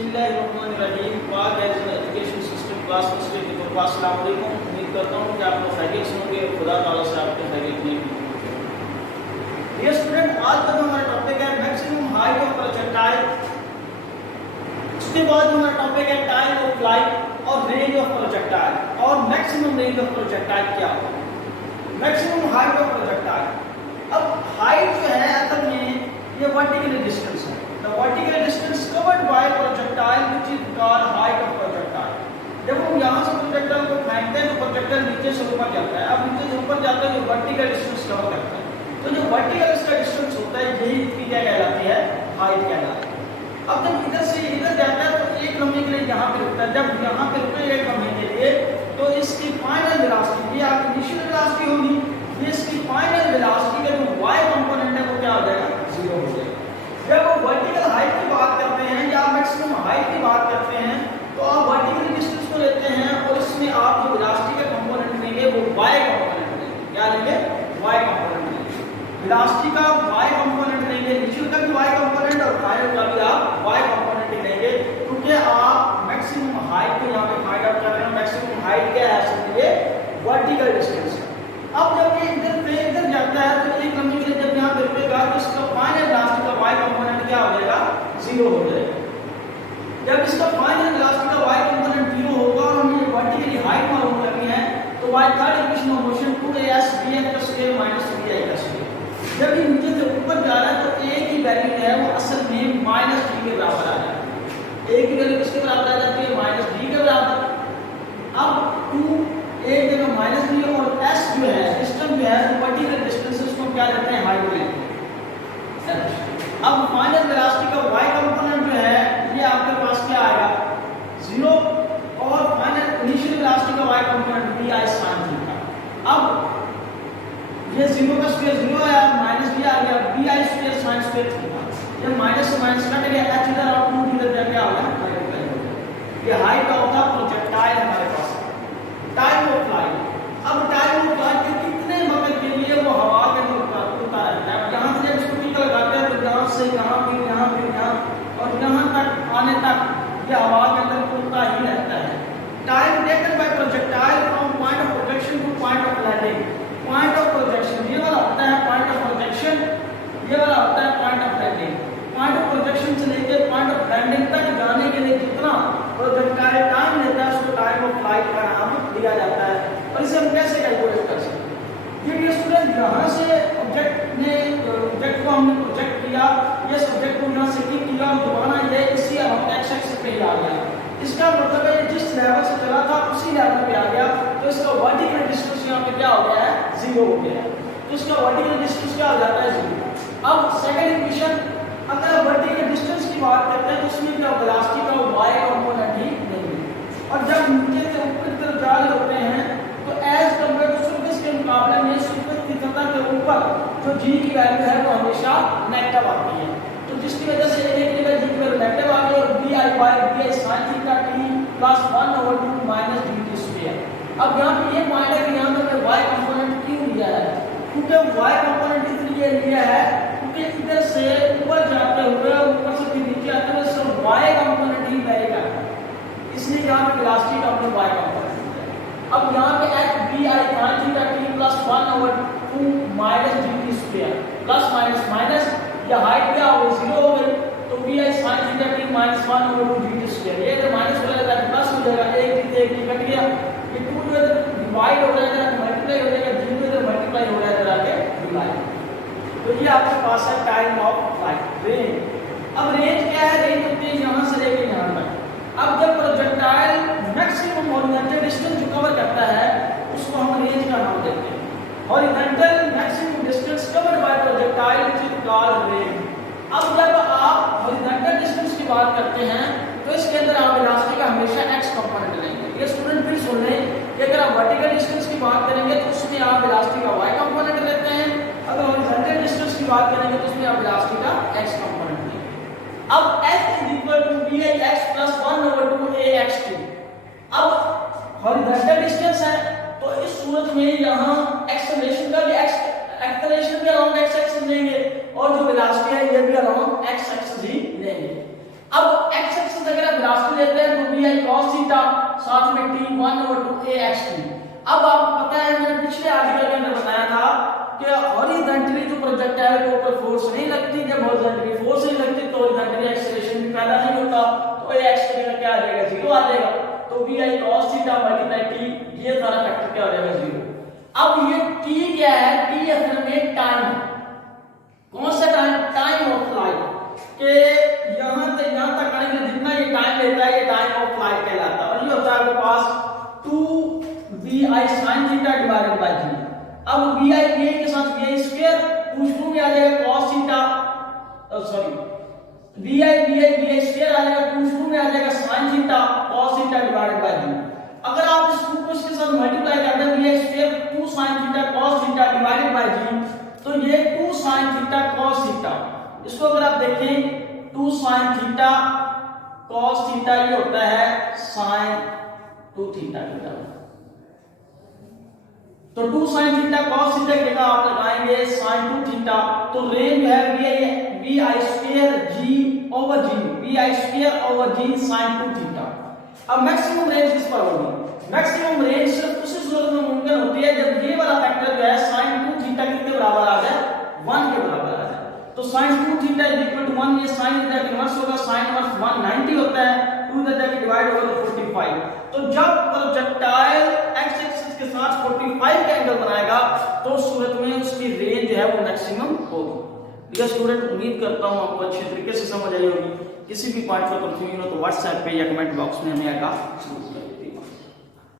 बिस्मिल्लाहिर्रहमानिर्रहीम। पाक education system class में स्टूडेंट को अस्सलाम वालेकुम। उम्मीद करता हूँ कि आप लोग खैरियत से होंगे, खुदा ताला से आपके खैरियत में भी। ये स्टूडेंट आज का जो हमारा टॉपिक है मैक्सिमम हाइट ऑफ प्रोजेक्टाइल, उसके बाद हमारा टॉपिक है टाइम ऑफ फ्लाइट और रेंज ऑफ प्रोजेक्टाइल और मैक्सिमम रेंज ऑफ प्रोजेक्टाइल क्या होगा। मैक्सिमम हाइट ऑफ प्रोजेक्टाइल, अब हाइट जो है असल में ये वर्टिकल डिस्टेंस है। The vertical distance covered by projectile which is called height of projectile। जब हम यहाँ से प्रोजेक्टाइल को फेंकते हैं तो प्रोजेक्टाइल नीचे से ऊपर जाता है। अब नीचे से ऊपर जाता है जो वर्टिकल डिस्टेंस कवर करता है, तो जो वर्टिकल इसका डिस्टेंस होता है यही इसकी क्या कहलाती है, हाइट कहलाती है। अब जब इधर से इधर जाता है तो एक लम्हे के लिए यहाँ पे रुकता है। जब यहाँ पे रुके एक लम्हे के लिए तो इसकी फाइनल वेलोसिटी, ये आपकी इनिशियल वेलोसिटी होगी, ये इसकी फाइनल वेलोसिटी का जो y कंपोनेंट है वो क्या हो जाएगा, 0 हो जाएगा। जब वो वर्टिकल हाइट की बात करते हैं या मैक्सिमम हाइट की बात करते हैं तो आप वर्टिकल डिस्टेंस को लेते हैं और इसमें आप जो वेलोसिटी का कंपोनेंट लेंगे वो y कंपोनेंट लेंगे। क्या लेंगे, y कंपोनेंट लेंगे। वेलोसिटी का y कंपोनेंट लेंगे, इनिशियल का भी y कंपोनेंट और फाइनल का भी आप y कंपोनेंट ही लेंगे, क्योंकि आप मैक्सिमम हाइट को यहाँ पे फाइंड आउट कर रहे हैं। मैक्सिमम हाइट क्या है, असल में वर्टिकल डिस्टेंस है। अब जब ये इधर जाता है तो एक लम्हे के लिए जब यहाँ पे रुकेगा तो इसका फाइनल वेलोसिटी का y कंपोनेंट क्या हो जाएगा, 0 हो जाएगा। जब इसका फाइनल वेलोसिटी का y कंपोनेंट 0 होगा और हमें वर्टिकली हाइट मालूम करनी है तो y third equation of motion 2as bf का स्क्वायर माइनस vi का स्क्वायर। जब ये नीचे से ऊपर जा रहा है तो a की वैल्यू है वो असल में माइनस d के बराबर आ जाती है। a की वैल्यू किसके बराबर आ जाती है, माइनस d के बराबर। अब 2 एक जगह माइनस डी और s जो है सिस्टम जो है वर्टिकल डिस्टेंस उसको क्या लेते हैं, हाइट लेते हैं। अब फाइनल वेलोसिटी का y कंपोनेंट जो है ये आपके पास क्या आएगा, 0 और फाइनल इनिशियल वेलोसिटी का y कंपोनेंट भी आई sin थीटा। अब ये 0 का स्क्वायर 0 आया, माइनस d आ गया, b आई स्क्वायर sin स्क्वायर थीटा। ये माइनस से माइनस कट गया, h इधर और 2 इधर जाके आ गया, मल्टीप्लाई हो गया। ये हाइट ऑफ द प्रोजेक्टाइल हमारे पास। टाइम ऑफ फ्लाइट, अब टाइम ऑफ फ्लाइट के कितने वक्त के लिए वो हवा के अंदर उड़ता रहता है। यहाँ से जब इसको टिकल लगाते हैं तो यहाँ से यहाँ फिर यहाँ और यहाँ तक आने तक ये हवा के अंदर उड़ता ही रहता है। Time taken by projectile from point of projection to point of landing. Point of projection ये वाला होता है पॉइंट ऑफ प्रोजेक्शन, ये वाला होता है point of landing. Point of projection से लेकर पॉइंट ऑफ लैंडिंग तक जाने के लिए जितना प्रोजेक्टाइल टाइम लेता है उसको टाइम ऑफ फ्लाइट का नाम दिया जाता है। और इसे हम कैसे कैलकुलेट कर सकते हैं, ये स्टूडेंट यहाँ से ऑब्जेक्ट को हमने प्रोजेक्ट किया, ये सब्जेक्ट को यहाँ से क्लिक किया और दोबारा ये इसी एक्स एक्सिस पे ही आ गया। इसका मतलब है जिस लेवल से चला था उसी लेवल पे आ गया, तो इसका वर्टिकल डिस्टेंस यहाँ पे क्या हो गया है, 0 हो गया है। तो इसका वर्टिकल डिस्टेंस क्या हो जाता है, 0। अब सेकंड इक्वेशन, अगर वर्टिकल डिस्टेंस की बात करते हैं तो उसमें क्या वेलोसिटी का y कंपोनेंट ही नहीं है। और जब नीचे से ऊपर की तरफ जा रहे होते हैं तो एज कंपेयर टू सरफेस के मुकाबले में सरफेस की सतह के ऊपर जो g की वैल्यू है वो हमेशा नेगेटिव आती है। तो जिसकी वजह से एक जगह g की वैल्यू नेगेटिव आ गई और bi sin theta t plus 1/2 minus dt square. अब यहाँ पे ये पॉइंट है कि यहाँ पे y कंपोनेंट क्यों लिया है, क्योंकि y कंपोनेंट इसलिए लिया है क्योंकि इधर से ऊपर जाते हुए ऊपर से फिर नीचे आते हुए सब y कंपोनेंट ही रहेगा, इसलिए यहाँ पे वेलोसिटी का अपने y कंपोनेंट। अब यहाँ पे h bi sin theta t plus 1/2 minus dt square plus minus minus, ये हाइट क्या हो गई, 0 हो गई, तो bi sin theta t minus 1/2 dt square. ये तो माइनस हो जाएगा प्लस हो जाएगा, एक कट गया, ये 2 जो है डिवाइड हो जाएगा, मल्टीप्लाई हो जाएगा, 0 इधर मल्टीप्लाई हो जाएगा आगे डिवाइड। तो ये आपके पास है टाइम ऑफ फ्लाइट। रेंज, अब रेंज क्या है, रेंज होती है यहाँ से लेके यहाँ तक। अब जब प्रोजेक्टाइल मैक्सिमम हॉरिजॉन्टल डिस्टेंस जो कवर करता है उसको हम रेंज का नाम देते हैं। Horizontal maximum distance covered by projectile which is called range. अब जब आप हॉरिजॉन्टल डिस्टेंस की बात करते हैं तो इसके अंदर आप वेलोसिटी का हमेशा x कंपोनेंट लेंगे। ये स्टूडेंट फिर सुन लें कि अगर आप वर्टिकल डिस्टेंस की बात करेंगे तो उसमें आप वेलोसिटी का y कंपोनेंट लेते हैं, अगर हॉरिजॉन्टल डिस्टेंस की बात करेंगे तो उसमें आप वेलोसिटी का x कंपोनेंट लेंगे। अब h bx प्लस 1/2 axt। अब हॉरिजॉन्टल डिस्टेंस है तो इस सूरत में यहाँ एक्सेलरेशन का भी एक्सेलरेशन के अराउंड x एक्सिस लेंगे और जो वेलोसिटी है ये भी अराउंड x एक्सिस ही लेंगे। अब x एक्सिस अगर आप cos थीटा, साथ में t 1/2 axt। अब आपको पता है मैंने पिछले आर्टिकल के अंदर बताया था कि हॉरिजॉन्टली जो प्रोजेक्टाइल के ऊपर फोर्स नहीं लगती, जब हॉरिजॉन्टली फोर्स नहीं लगती तो हॉरिजॉन्टली एक्सेलरेशन भी पैदा नहीं होता, तो axt का क्या आ जाएगा, 0 आ जाएगा। तो vi cos theta multiply t, ये सारा फैक्टर क्या हो जाएगा, 0। अब ये t क्या है, t असल में टाइम है। कौन सा टाइम, टाइम ऑफ फ्लाइट, के यहां से यहां तक आने के लिए जितना ये टाइम लेता है ये टाइम ऑफ फ्लाइट कहलाता है। और ये होता है आपके पास 2vi sin theta divided by g। अब vi के साथ vi स्क्वायर पूछ लूं, आ जाएगा cos theta, sorry vi square आ जाएगा, पूछ लूं आ जाएगा sin theta cos theta divided by g। अगर आप इस 2 को इसके साथ मल्टीप्लाई कर दें, vi square 2 sin theta cos theta divided by g, तो ये 2 sin थीटा cos थीटा, इसको अगर आप देखें 2 sin थीटा cos थीटा ये होता है sin 2 थीटा की तरह। तो 2 sin थीटा cos थीटा की जगह आप लगाएंगे sin 2 थीटा, तो रेंज है vi square g over g, vi square over g sin 2 theta. अब मैक्सिमम रेंज किस पर होगी, मैक्सिमम रेंज सिर्फ उसी सूरत में मुमकिन होती है जब ये वाला फैक्टर जो है sin 2 थीटा किसके बराबर आ जाए, 1 के बराबर आ जाए। तो sin 2 theta is equal to 1, ये sin थीटा का इनवर्स होगा, sin इनवर्स 190 होता है, 2 थीटा की डिवाइड होगा तो 45। तो जब प्रोजेक्टाइल x एक्सिस के साथ 45 का एंगल बनाएगा तो उस सूरत में उसकी रेंज जो है वो मैक्सिमम होगी। डियर स्टूडेंट, उम्मीद करता हूं आपको अच्छे तरीके से समझ आई होगी। किसी भी पॉइंट पर कंफ्यूजन हो तो व्हाट्सएप पे या कमेंट बॉक्स में हमें आकर